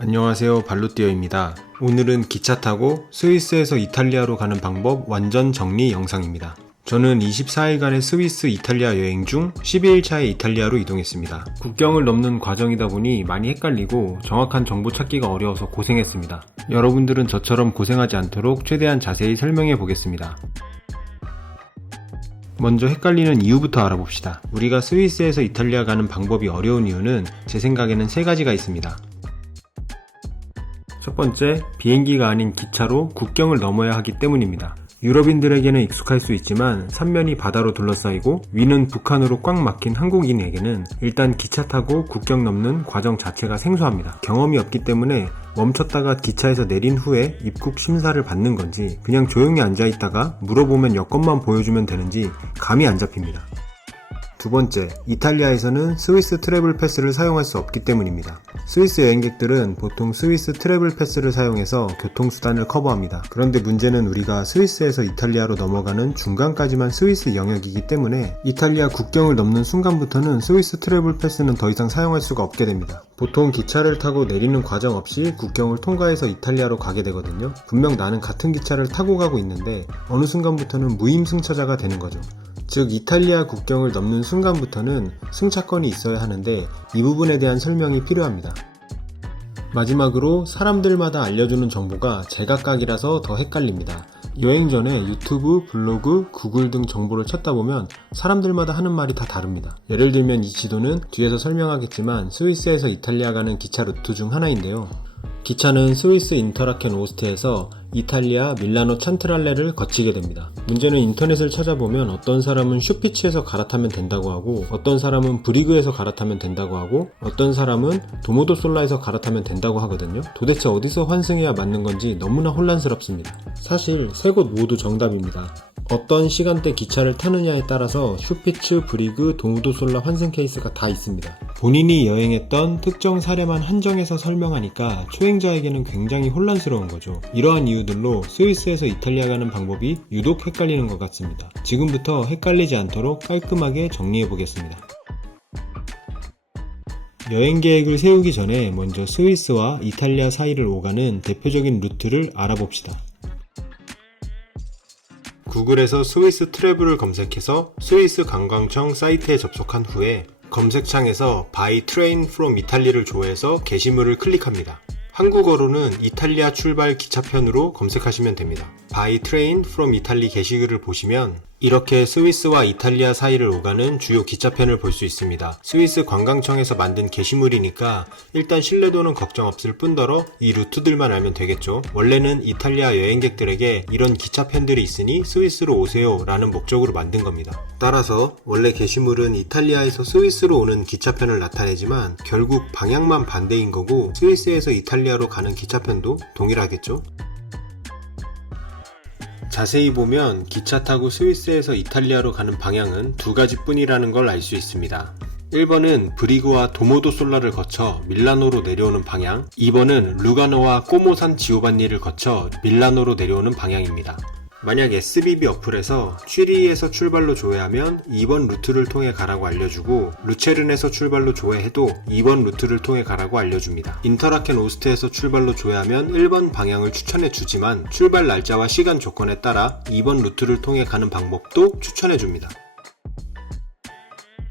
안녕하세요, 발로띠어입니다. 오늘은 기차 타고 스위스에서 이탈리아로 가는 방법 완전 정리 영상입니다. 저는 24일간의 스위스 이탈리아 여행 중 12일차에 이탈리아로 이동했습니다. 국경을 넘는 과정이다 보니 많이 헷갈리고 정확한 정보 찾기가 어려워서 고생했습니다. 여러분들은 저처럼 고생하지 않도록 최대한 자세히 설명해 보겠습니다. 먼저 헷갈리는 이유부터 알아봅시다. 우리가 스위스에서 이탈리아 가는 방법이 어려운 이유는 제 생각에는 3가지가 있습니다. 첫 번째, 비행기가 아닌 기차로 국경을 넘어야 하기 때문입니다. 유럽인들에게는 익숙할 수 있지만 삼면이 바다로 둘러싸이고 위는 북한으로 꽉 막힌 한국인에게는 일단 기차 타고 국경 넘는 과정 자체가 생소합니다. 경험이 없기 때문에 멈췄다가 기차에서 내린 후에 입국 심사를 받는 건지 그냥 조용히 앉아있다가 물어보면 여권만 보여주면 되는지 감이 안 잡힙니다. 두 번째, 이탈리아에서는 스위스 트래블 패스를 사용할 수 없기 때문입니다. 스위스 여행객들은 보통 스위스 트래블 패스를 사용해서 교통수단을 커버합니다. 그런데 문제는 우리가 스위스에서 이탈리아로 넘어가는 중간까지만 스위스 영역이기 때문에 이탈리아 국경을 넘는 순간부터는 스위스 트래블 패스는 더 이상 사용할 수가 없게 됩니다. 보통 기차를 타고 내리는 과정 없이 국경을 통과해서 이탈리아로 가게 되거든요. 분명 나는 같은 기차를 타고 가고 있는데 어느 순간부터는 무임승차자가 되는 거죠. 즉 이탈리아 국경을 넘는 순간부터는 승차권이 있어야 하는데 이 부분에 대한 설명이 필요합니다. 마지막으로 사람들마다 알려주는 정보가 제각각이라서 더 헷갈립니다. 여행 전에 유튜브, 블로그, 구글 등 정보를 찾다 보면 사람들마다 하는 말이 다 다릅니다. 예를 들면 이 지도는 뒤에서 설명하겠지만 스위스에서 이탈리아 가는 기차 루트 중 하나인데요. 기차는 스위스 인터라켄 오스트에서 이탈리아 밀라노 찬트랄레를 거치게 됩니다. 문제는 인터넷을 찾아보면 어떤 사람은 슈피치에서 갈아타면 된다고 하고 어떤 사람은 브리그에서 갈아타면 된다고 하고 어떤 사람은 도모도솔라에서 갈아타면 된다고 하거든요. 도대체 어디서 환승해야 맞는 건지 너무나 혼란스럽습니다. 사실 세 곳 모두 정답입니다. 어떤 시간대 기차를 타느냐에 따라서 슈피츠, 브리그, 도무도솔라 환승 케이스가 다 있습니다. 본인이 여행했던 특정 사례만 한정해서 설명하니까 초행자에게는 굉장히 혼란스러운 거죠. 이러한 이유들로 스위스에서 이탈리아 가는 방법이 유독 헷갈리는 것 같습니다. 지금부터 헷갈리지 않도록 깔끔하게 정리해 보겠습니다. 여행 계획을 세우기 전에 먼저 스위스와 이탈리아 사이를 오가는 대표적인 루트를 알아봅시다. 구글에서 스위스 트래블을 검색해서 스위스 관광청 사이트에 접속한 후에 검색창에서 By Train from Italy를 조회해서 게시물을 클릭합니다. 한국어로는 이탈리아 출발 기차편으로 검색하시면 됩니다. By Train from Italy 게시글을 보시면 이렇게 스위스와 이탈리아 사이를 오가는 주요 기차편을 볼 수 있습니다. 스위스 관광청에서 만든 게시물이니까 일단 신뢰도는 걱정 없을 뿐더러 이 루트들만 알면 되겠죠. 원래는 이탈리아 여행객들에게 이런 기차편들이 있으니 스위스로 오세요 라는 목적으로 만든 겁니다. 따라서 원래 게시물은 이탈리아에서 스위스로 오는 기차편을 나타내지만 결국 방향만 반대인 거고 스위스에서 이탈리아로 가는 기차편도 동일하겠죠. 자세히 보면 기차 타고 스위스에서 이탈리아로 가는 방향은 2가지 뿐이라는 걸 알 수 있습니다. 1번은 브리그와 도모도솔라를 거쳐 밀라노로 내려오는 방향, 2번은 루가노와 꼬모산 지오반니를 거쳐 밀라노로 내려오는 방향입니다. 만약 SBB 어플에서 취리히에서 출발로 조회하면 2번 루트를 통해 가라고 알려주고 루체른에서 출발로 조회해도 2번 루트를 통해 가라고 알려줍니다. 인터라켄 오스트에서 출발로 조회하면 1번 방향을 추천해주지만 출발 날짜와 시간 조건에 따라 2번 루트를 통해 가는 방법도 추천해줍니다.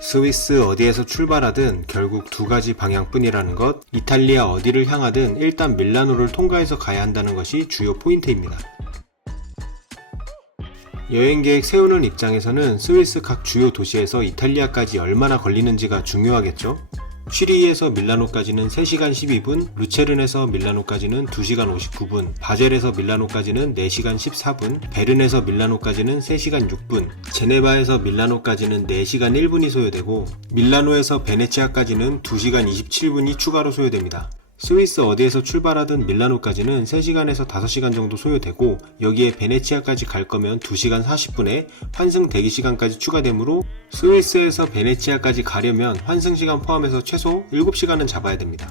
스위스 어디에서 출발하든 결국 2가지 방향뿐이라는 것, 이탈리아 어디를 향하든 일단 밀라노를 통과해서 가야 한다는 것이 주요 포인트입니다. 여행계획 세우는 입장에서는 스위스 각 주요 도시에서 이탈리아까지 얼마나 걸리는지가 중요하겠죠? 취리히에서 밀라노까지는 3시간 12분, 루체른에서 밀라노까지는 2시간 59분, 바젤에서 밀라노까지는 4시간 14분, 베른에서 밀라노까지는 3시간 6분, 제네바에서 밀라노까지는 4시간 1분이 소요되고 밀라노에서 베네치아까지는 2시간 27분이 추가로 소요됩니다. 스위스 어디에서 출발하든 밀라노까지는 3시간에서 5시간 정도 소요되고 여기에 베네치아까지 갈 거면 2시간 40분에 환승 대기시간까지 추가되므로 스위스에서 베네치아까지 가려면 환승시간 포함해서 최소 7시간은 잡아야 됩니다.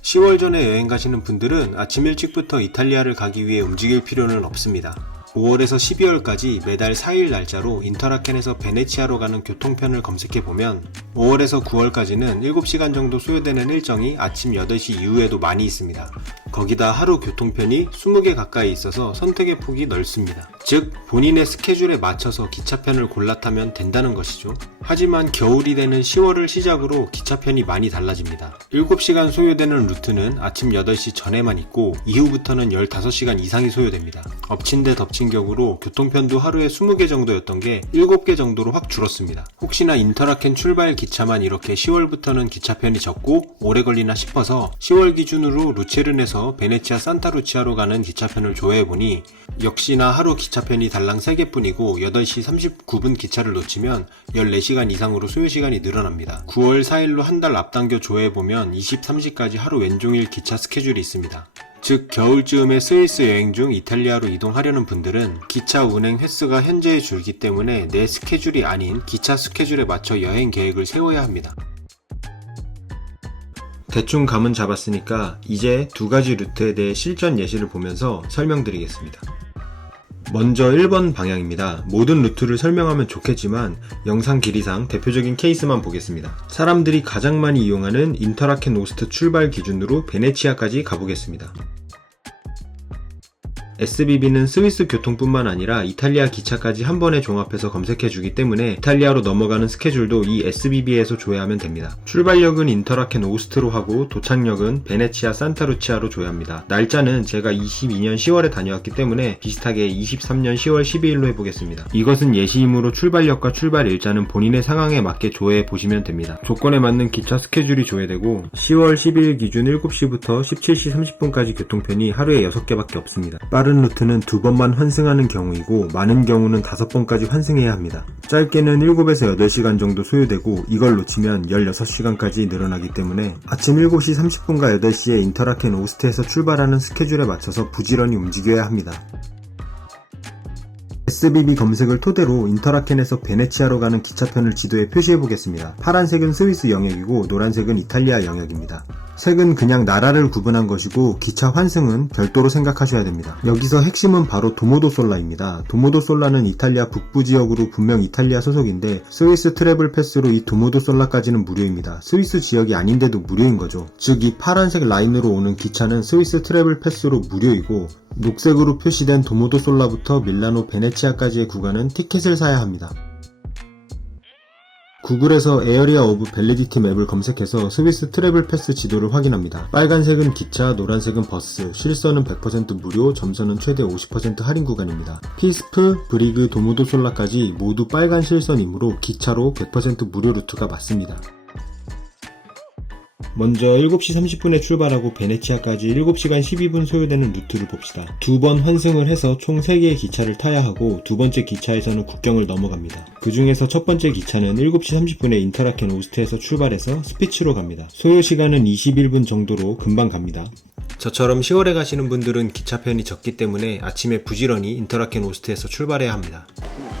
10월 전에 여행 가시는 분들은 아침 일찍부터 이탈리아를 가기 위해 움직일 필요는 없습니다. 5월에서 12월까지 매달 4일 날짜로 인터라켄에서 베네치아로 가는 교통편을 검색해보면 5월에서 9월까지는 7시간 정도 소요되는 일정이 아침 8시 이후에도 많이 있습니다. 거기다 하루 교통편이 20개 가까이 있어서 선택의 폭이 넓습니다. 즉 본인의 스케줄에 맞춰서 기차편을 골라 타면 된다는 것이죠. 하지만 겨울이 되는 10월을 시작으로 기차편이 많이 달라집니다. 7시간 소요되는 루트는 아침 8시 전에만 있고 이후부터는 15시간 이상이 소요됩니다. 엎친 데 덮친 격으로 교통편도 하루에 20개 정도였던 게 7개 정도로 확 줄었습니다. 혹시나 인터라켄 출발 기차만 이렇게 10월부터는 기차편이 적고 오래 걸리나 싶어서 10월 기준으로 루체른에서 베네치아 산타루치아로 가는 기차편을 조회해보니 역시나 하루 기차편이 달랑 3개뿐이고 8시 39분 기차를 놓치면 14시간 이상으로 소요시간이 늘어납니다. 9월 4일로 한 달 앞당겨 조회해보면 23시까지 하루 왼종일 기차 스케줄이 있습니다. 즉 겨울쯤에 스위스 여행 중 이탈리아로 이동하려는 분들은 기차 운행 횟수가 현재의 줄기 때문에 내 스케줄이 아닌 기차 스케줄에 맞춰 여행 계획을 세워야 합니다. 대충 감은 잡았으니까 이제 두 가지 루트에 대해 실전 예시를 보면서 설명드리겠습니다. 먼저 1번 방향입니다. 모든 루트를 설명하면 좋겠지만 영상 길이상 대표적인 케이스만 보겠습니다. 사람들이 가장 많이 이용하는 인터라켄 오스트 출발 기준으로 베네치아까지 가보겠습니다. SBB는 스위스 교통뿐만 아니라 이탈리아 기차까지 한 번에 종합해서 검색해주기 때문에 이탈리아로 넘어가는 스케줄도 이 SBB에서 조회하면 됩니다. 출발역은 인터라켄 오스트로 하고 도착역은 베네치아 산타루치아로 조회합니다. 날짜는 제가 22년 10월에 다녀왔기 때문에 비슷하게 23년 10월 12일로 해보겠습니다. 이것은 예시이므로 출발역과 출발 일자는 본인의 상황에 맞게 조회해 보시면 됩니다. 조건에 맞는 기차 스케줄이 조회되고 10월 12일 기준 7시부터 17시 30분까지 교통편이 하루에 6개밖에 없습니다. 빠른 루트는 2번만 환승하는 경우이고 많은 경우는 5번까지 환승해야 합니다. 짧게는 7에서 8시간 정도 소요되고 이걸 놓치면 16시간까지 늘어나기 때문에 아침 7시 30분과 8시에 인터라켄 오스트에서 출발하는 스케줄에 맞춰서 부지런히 움직여야 합니다. SBB 검색을 토대로 인터라켄에서 베네치아로 가는 기차편을 지도에 표시해보겠습니다. 파란색은 스위스 영역이고 노란색은 이탈리아 영역입니다. 색은 그냥 나라를 구분한 것이고 기차 환승은 별도로 생각하셔야 됩니다. 여기서 핵심은 바로 도모도솔라입니다. 도모도솔라는 이탈리아 북부 지역으로 분명 이탈리아 소속인데 스위스 트래블 패스로 이 도모도솔라까지는 무료입니다. 스위스 지역이 아닌데도 무료인 거죠. 즉 이 파란색 라인으로 오는 기차는 스위스 트래블 패스로 무료이고 녹색으로 표시된 도모도솔라부터 밀라노 베네치아까지의 구간은 티켓을 사야 합니다. 구글에서 에어리아 오브 벨레디티 맵을 검색해서 스위스 트래블 패스 지도를 확인합니다. 빨간색은 기차, 노란색은 버스, 실선은 100% 무료, 점선은 최대 50% 할인 구간입니다. 피스프, 브리그, 도모도솔라까지 모두 빨간 실선이므로 기차로 100% 무료 루트가 맞습니다. 먼저 7시 30분에 출발하고 베네치아까지 7시간 12분 소요되는 루트를 봅시다. 2번 환승을 해서 총 3개의 기차를 타야 하고 두 번째 기차에서는 국경을 넘어갑니다. 그 중에서 첫 번째 기차는 7시 30분에 인터라켄 오스트에서 출발해서 스피치로 갑니다. 소요시간은 21분 정도로 금방 갑니다. 저처럼 10월에 가시는 분들은 기차편이 적기 때문에 아침에 부지런히 인터라켄 오스트에서 출발해야 합니다.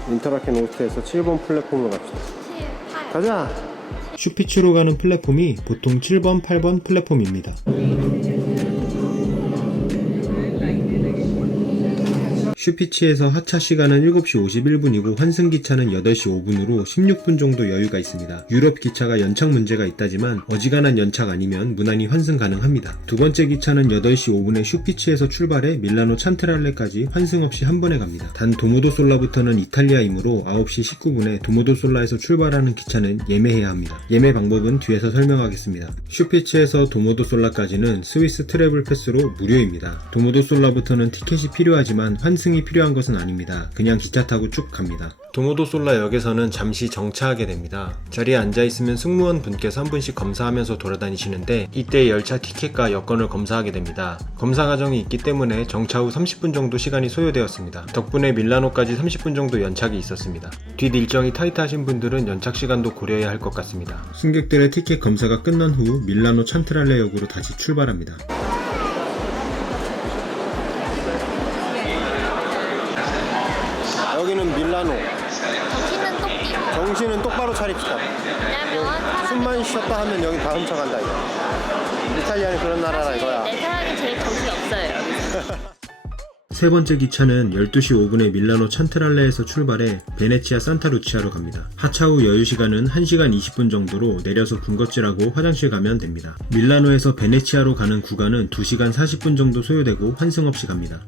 인터라켄 오스트에서 7번 플랫폼으로 갑시다. 7, 8. 가자! 슈피츠로 가는 플랫폼이 보통 7번, 8번 플랫폼입니다. 슈피치에서 하차 시간은 7시 51분이고 환승기차는 8시 5분으로 16분 정도 여유가 있습니다. 유럽 기차가 연착 문제가 있다지만 어지간한 연착 아니면 무난히 환승 가능합니다. 두 번째 기차는 8시 5분에 슈피치에서 출발해 밀라노 찬트랄레까지 환승 없이 한 번에 갑니다. 단 도모도솔라부터는 이탈리아이므로 9시 19분에 도모도솔라에서 출발하는 기차는 예매해야 합니다. 예매 방법은 뒤에서 설명하겠습니다. 슈피치에서 도모도솔라까지는 스위스 트래블 패스로 무료입니다. 도모도솔라부터는 티켓이 필요하지만 환승이 필요한 것은 아닙니다. 그냥 기차 타고 쭉 갑니다. 도모도솔라 역에서는 잠시 정차하게 됩니다. 자리에 앉아있으면 승무원 분께서 한 분씩 검사하면서 돌아다니시는데 이때 열차 티켓과 여권을 검사하게 됩니다. 검사 과정이 있기 때문에 정차 후 30분 정도 시간이 소요되었습니다. 덕분에 밀라노까지 30분 정도 연착이 있었습니다. 뒷 일정이 타이트하신 분들은 연착 시간도 고려해야 할 것 같습니다. 승객들의 티켓 검사가 끝난 후 밀라노 찬트랄레 역으로 다시 출발합니다. 여기는 밀라노. 정신은 똑바로 차립시다. 숨만 쉬었다 하면 여기 다 훔쳐간다 이거. 이탈리아는 그런 나라라 이거야. 내 사람이 제일 정신이 없어요. 세 번째 기차는 12시 5분에 밀라노 찬트랄레에서 출발해 베네치아 산타루치아로 갑니다. 하차 후 여유시간은 1시간 20분 정도로 내려서 군것질하고 화장실 가면 됩니다. 밀라노에서 베네치아로 가는 구간은 2시간 40분 정도 소요되고 환승 없이 갑니다.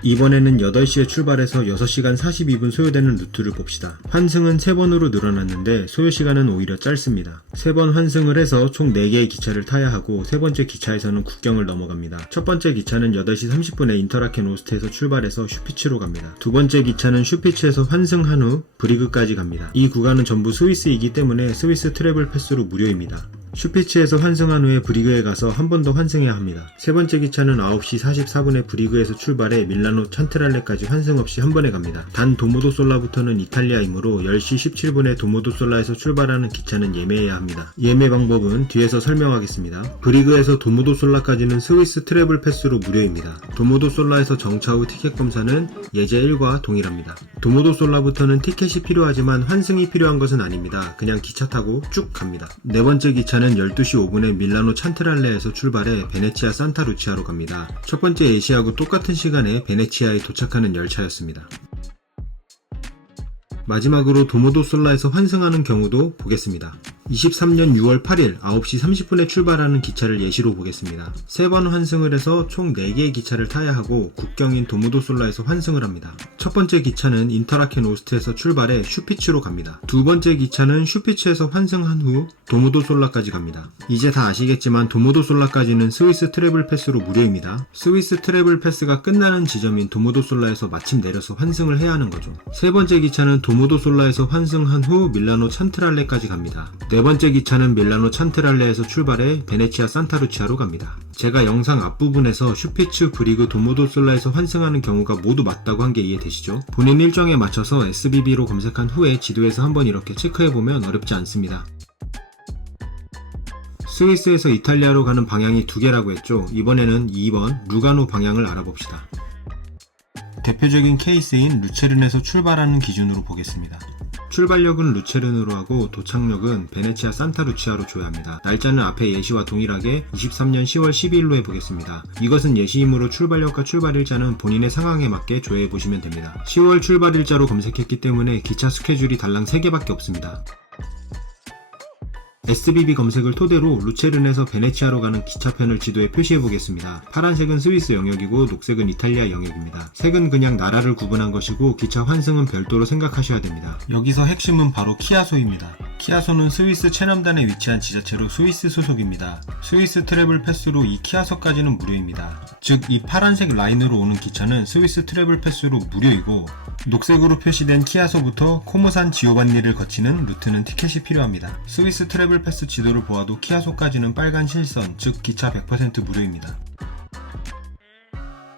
이번에는 8시에 출발해서 6시간 42분 소요되는 루트를 봅시다. 환승은 3번으로 늘어났는데 소요시간은 오히려 짧습니다. 3번 환승을 해서 총 4개의 기차를 타야 하고 세 번째 기차에서는 국경을 넘어갑니다. 첫 번째 기차는 8시 30분에 인터라켄 오스트에서 출발해서 슈피츠로 갑니다. 두 번째 기차는 슈피츠에서 환승한 후 브리그까지 갑니다. 이 구간은 전부 스위스이기 때문에 스위스 트래블 패스로 무료입니다. 슈피츠에서 환승한 후에 브리그에 가서 한 번 더 환승해야 합니다. 세 번째 기차는 9시 44분에 브리그에서 출발해 밀라노 찬트랄레까지 환승 없이 한 번에 갑니다. 단 도모도솔라부터는 이탈리아이므로 10시 17분에 도모도솔라에서 출발하는 기차는 예매해야 합니다. 예매 방법은 뒤에서 설명하겠습니다. 브리그에서 도모도솔라까지는 스위스 트래블 패스로 무료입니다. 도모도솔라에서 정차 후 티켓 검사는 예제 1과 동일합니다. 도모도솔라부터는 티켓이 필요하지만 환승이 필요한 것은 아닙니다. 그냥 기차 타고 쭉 갑니다. 네 번째 기차는 12시 5분에 밀라노 찬트랄레에서 출발해 베네치아 산타루치아로 갑니다. 첫 번째 예시하고 똑같은 시간에 베네치아에 도착하는 열차였습니다. 마지막으로 도모도솔라에서 환승하는 경우도 보겠습니다. 23년 6월 8일 9시 30분에 출발하는 기차를 예시로 보겠습니다. 3번 환승을 해서 총 4개의 기차를 타야 하고 국경인 도모도솔라에서 환승을 합니다. 첫 번째 기차는 인터라켄 오스트에서 출발해 슈피츠로 갑니다. 두 번째 기차는 슈피츠에서 환승한 후 도모도솔라까지 갑니다. 이제 다 아시겠지만 도모도솔라까지는 스위스 트래블 패스로 무료입니다. 스위스 트래블 패스가 끝나는 지점인 도모도솔라에서 마침 내려서 환승을 해야 하는 거죠. 세 번째 기차는 도모도솔라에서 환승한 후 밀라노 찬트랄레까지 갑니다. 네 번째 기차는 밀라노 찬트랄레에서 출발해 베네치아 산타루치아로 갑니다. 제가 영상 앞부분에서 슈피츠, 브리그, 도모도솔라에서 환승하는 경우가 모두 맞다고 한 게 이해되시죠? 본인 일정에 맞춰서 SBB로 검색한 후에 지도에서 한번 이렇게 체크해보면 어렵지 않습니다. 스위스에서 이탈리아로 가는 방향이 2개라고 했죠? 이번에는 2번 루가노 방향을 알아봅시다. 대표적인 케이스인 루체른에서 출발하는 기준으로 보겠습니다. 출발역은 루체른으로 하고 도착역은 베네치아 산타루치아로 줘야 합니다. 날짜는 앞에 예시와 동일하게 23년 10월 12일로 해보겠습니다. 이것은 예시이므로 출발역과 출발일자는 본인의 상황에 맞게 조회해보시면 됩니다. 10월 출발일자로 검색했기 때문에 기차 스케줄이 달랑 3개밖에 없습니다. SBB 검색을 토대로 루체른에서 베네치아로 가는 기차편을 지도에 표시해보겠습니다. 파란색은 스위스 영역이고 녹색은 이탈리아 영역입니다. 색은 그냥 나라를 구분한 것이고 기차 환승은 별도로 생각하셔야 됩니다. 여기서 핵심은 바로 키아소입니다. 키아소는 스위스 최남단에 위치한 지자체로 스위스 소속입니다. 스위스 트래블 패스로 이 키아소까지는 무료입니다. 즉 이 파란색 라인으로 오는 기차는 스위스 트래블 패스로 무료이고 녹색으로 표시된 키아소부터 코모산 지오반니를 거치는 루트는 티켓이 필요합니다. 스위스 트래블 패스 지도를 보아도 키아소까지는 빨간 실선, 즉 기차 100% 무료입니다.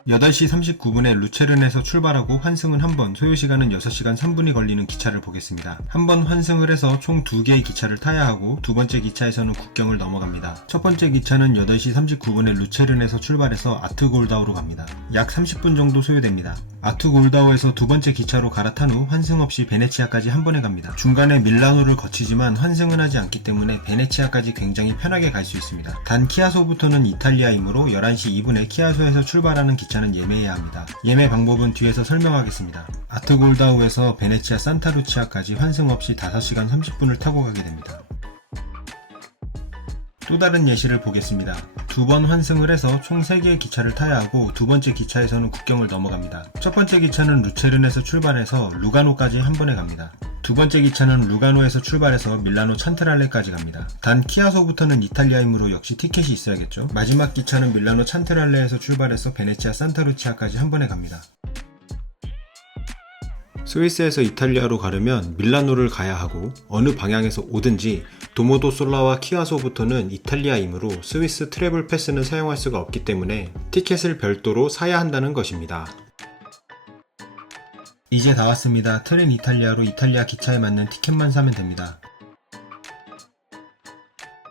8시 39분에 루체른에서 출발하고 환승은 한 번, 소요시간은 6시간 3분이 걸리는 기차를 보겠습니다. 한 번 환승을 해서 총 2개의 기차를 타야 하고 두 번째 기차에서는 국경을 넘어갑니다. 첫 번째 기차는 8시 39분에 루체른에서 출발해서 아트골다우로 갑니다. 약 30분 정도 소요됩니다. 아트골다우에서 두 번째 기차로 갈아탄 후 환승 없이 베네치아까지 한 번에 갑니다. 중간에 밀라노를 거치지만 환승은 하지 않기 때문에 베네치아까지 굉장히 편하게 갈 수 있습니다. 단 키아소부터는 이탈리아이므로 11시 2분에 키아소에서 출발하는 기차는 예매해야 합니다. 예매 방법은 뒤에서 설명하겠습니다. 아트골다우에서 베네치아 산타루치아까지 환승 없이 5시간 30분을 타고 가게 됩니다. 또 다른 예시를 보겠습니다. 2번 환승을 해서 총 3개의 기차를 타야 하고 두 번째 기차에서는 국경을 넘어갑니다. 첫 번째 기차는 루체른에서 출발해서 루가노까지 한 번에 갑니다. 두 번째 기차는 루가노에서 출발해서 밀라노 찬트랄레까지 갑니다. 단 키아소부터는 이탈리아이므로 역시 티켓이 있어야겠죠. 마지막 기차는 밀라노 찬트랄레에서 출발해서 베네치아 산타루치아까지 한 번에 갑니다. 스위스에서 이탈리아로 가려면 밀라노를 가야 하고 어느 방향에서 오든지 도모도솔라와 키아소부터는 이탈리아이므로 스위스 트래블 패스는 사용할 수가 없기 때문에 티켓을 별도로 사야 한다는 것입니다. 이제 다 왔습니다. 트렌 이탈리아로 이탈리아 기차에 맞는 티켓만 사면 됩니다.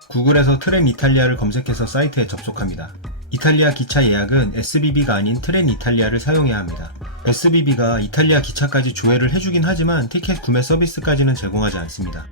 구글에서 트렌 이탈리아를 검색해서 사이트에 접속합니다. 이탈리아 기차 예약은 SBB가 아닌 트렌 이탈리아를 사용해야 합니다. SBB가 이탈리아 기차까지 조회를 해주긴 하지만 티켓 구매 서비스까지는 제공하지 않습니다.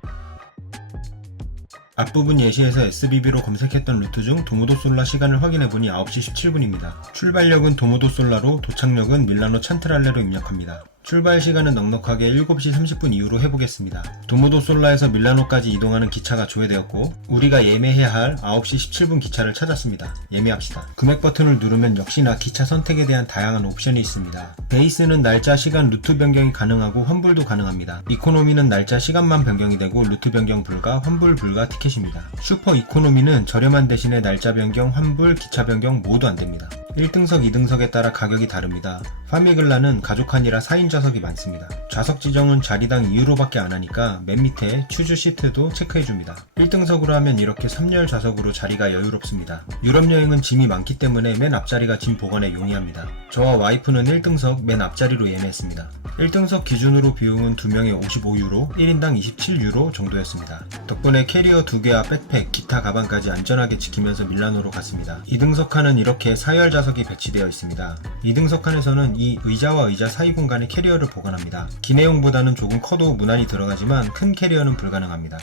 앞부분 예시에서 SBB로 검색했던 루트 중 도모도솔라 시간을 확인해보니 9시 17분입니다. 출발역은 도모도솔라로 도착역은 밀라노 찬트랄레로 입력합니다. 출발 시간은 넉넉하게 7시 30분 이후로 해보겠습니다. 도모도솔라에서 밀라노까지 이동하는 기차가 조회되었고 우리가 예매해야 할 9시 17분 기차를 찾았습니다. 예매합시다. 금액 버튼을 누르면 역시나 기차 선택에 대한 다양한 옵션이 있습니다. 베이스는 날짜, 시간, 루트 변경이 가능하고 환불도 가능합니다. 이코노미는 날짜, 시간만 변경이 되고 루트 변경 불가, 환불 불가 티켓입니다. 슈퍼 이코노미는 저렴한 대신에 날짜 변경, 환불, 기차 변경 모두 안됩니다. 1등석, 2등석에 따라 가격이 다릅니다. 파미글라는 가족칸이라 4인 좌석이 많습니다. 좌석 지정은 자리당 2유로밖에 안하니까 맨 밑에 추즈 시트도 체크해줍니다. 1등석으로 하면 이렇게 3열 좌석으로 자리가 여유롭습니다. 유럽 여행은 짐이 많기 때문에 맨 앞자리가 짐 보관에 용이합니다. 저와 와이프는 1등석 맨 앞자리로 예매했습니다. 1등석 기준으로 비용은 2명에 55유로, 1인당 27유로 정도였습니다. 덕분에 캐리어 2개와 백팩, 기타 가방까지 안전하게 지키면서 밀라노로 갔습니다. 2등석 칸은 이렇게 4열 좌석이 배치되어 있습니다. 2등석 칸에서는 이 의자와 의자 사이 공간에 캐리어를 보관합니다. 기내용보다는 조금 커도 무난히 들어가지만 큰 캐리어는 불가능합니다.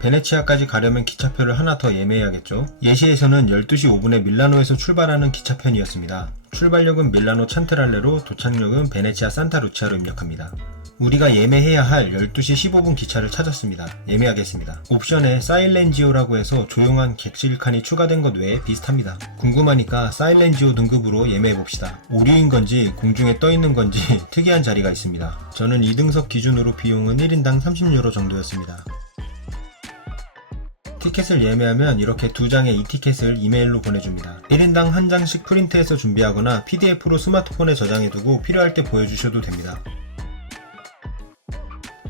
베네치아까지 가려면 기차표를 하나 더 예매해야겠죠? 예시에서는 12시 5분에 밀라노에서 출발하는 기차편이었습니다. 출발역은 밀라노 찬트랄레로, 도착역은 베네치아 산타루치아로 입력합니다. 우리가 예매해야 할 12시 15분 기차를 찾았습니다. 예매하겠습니다. 옵션에 사일렌지오라고 해서 조용한 객실 칸이 추가된 것 외에 비슷합니다. 궁금하니까 사일렌지오 등급으로 예매해봅시다. 오류인 건지 공중에 떠있는 건지 특이한 자리가 있습니다. 저는 2등석 기준으로 비용은 1인당 30유로 정도였습니다. 티켓을 예매하면 이렇게 2장의 이티켓을 이메일로 보내줍니다. 1인당 1장씩 프린트해서 준비하거나 PDF로 스마트폰에 저장해두고 필요할 때 보여주셔도 됩니다.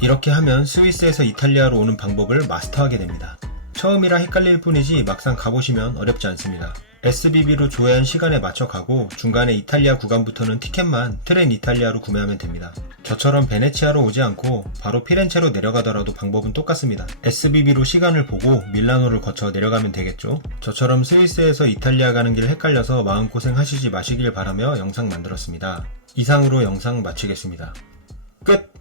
이렇게 하면 스위스에서 이탈리아로 오는 방법을 마스터하게 됩니다. 처음이라 헷갈릴 뿐이지 막상 가보시면 어렵지 않습니다. SBB로 조회한 시간에 맞춰 가고 중간에 이탈리아 구간부터는 티켓만 트렌 이탈리아로 구매하면 됩니다. 저처럼 베네치아로 오지 않고 바로 피렌체로 내려가더라도 방법은 똑같습니다. SBB로 시간을 보고 밀라노를 거쳐 내려가면 되겠죠. 저처럼 스위스에서 이탈리아 가는 길 헷갈려서 마음고생 하시지 마시길 바라며 영상 만들었습니다. 이상으로 영상 마치겠습니다. 끝!